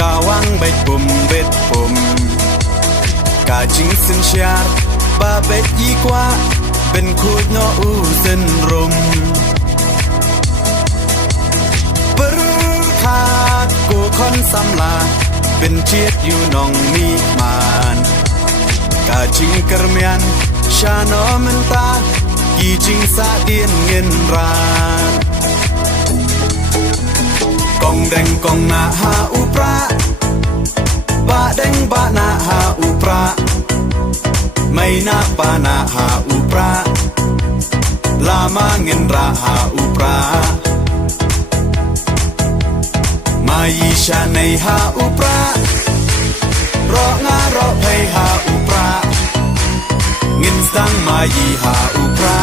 กาวังใบปุ่มเบ็ดปุ่มกาจิงสินเชียร์บาเบ็ดยี่กว่าเป็นคูดนออูเส้นรมปรึขาดกูคอนสำลาเป็นเชียดอยู่นองมีมานกาจิงกระเมียนชาโนมันตากี่จิงสาเดียนเงินรานกองแดงกองนาหาอุปราบะแดงบะนาหาอุปราไม่นาปานาหาอุปราลามาเงินราหาอุปรามายีชาในหาอุปรารองารอเพหาอุปราเงินสังมายีหาอุปรา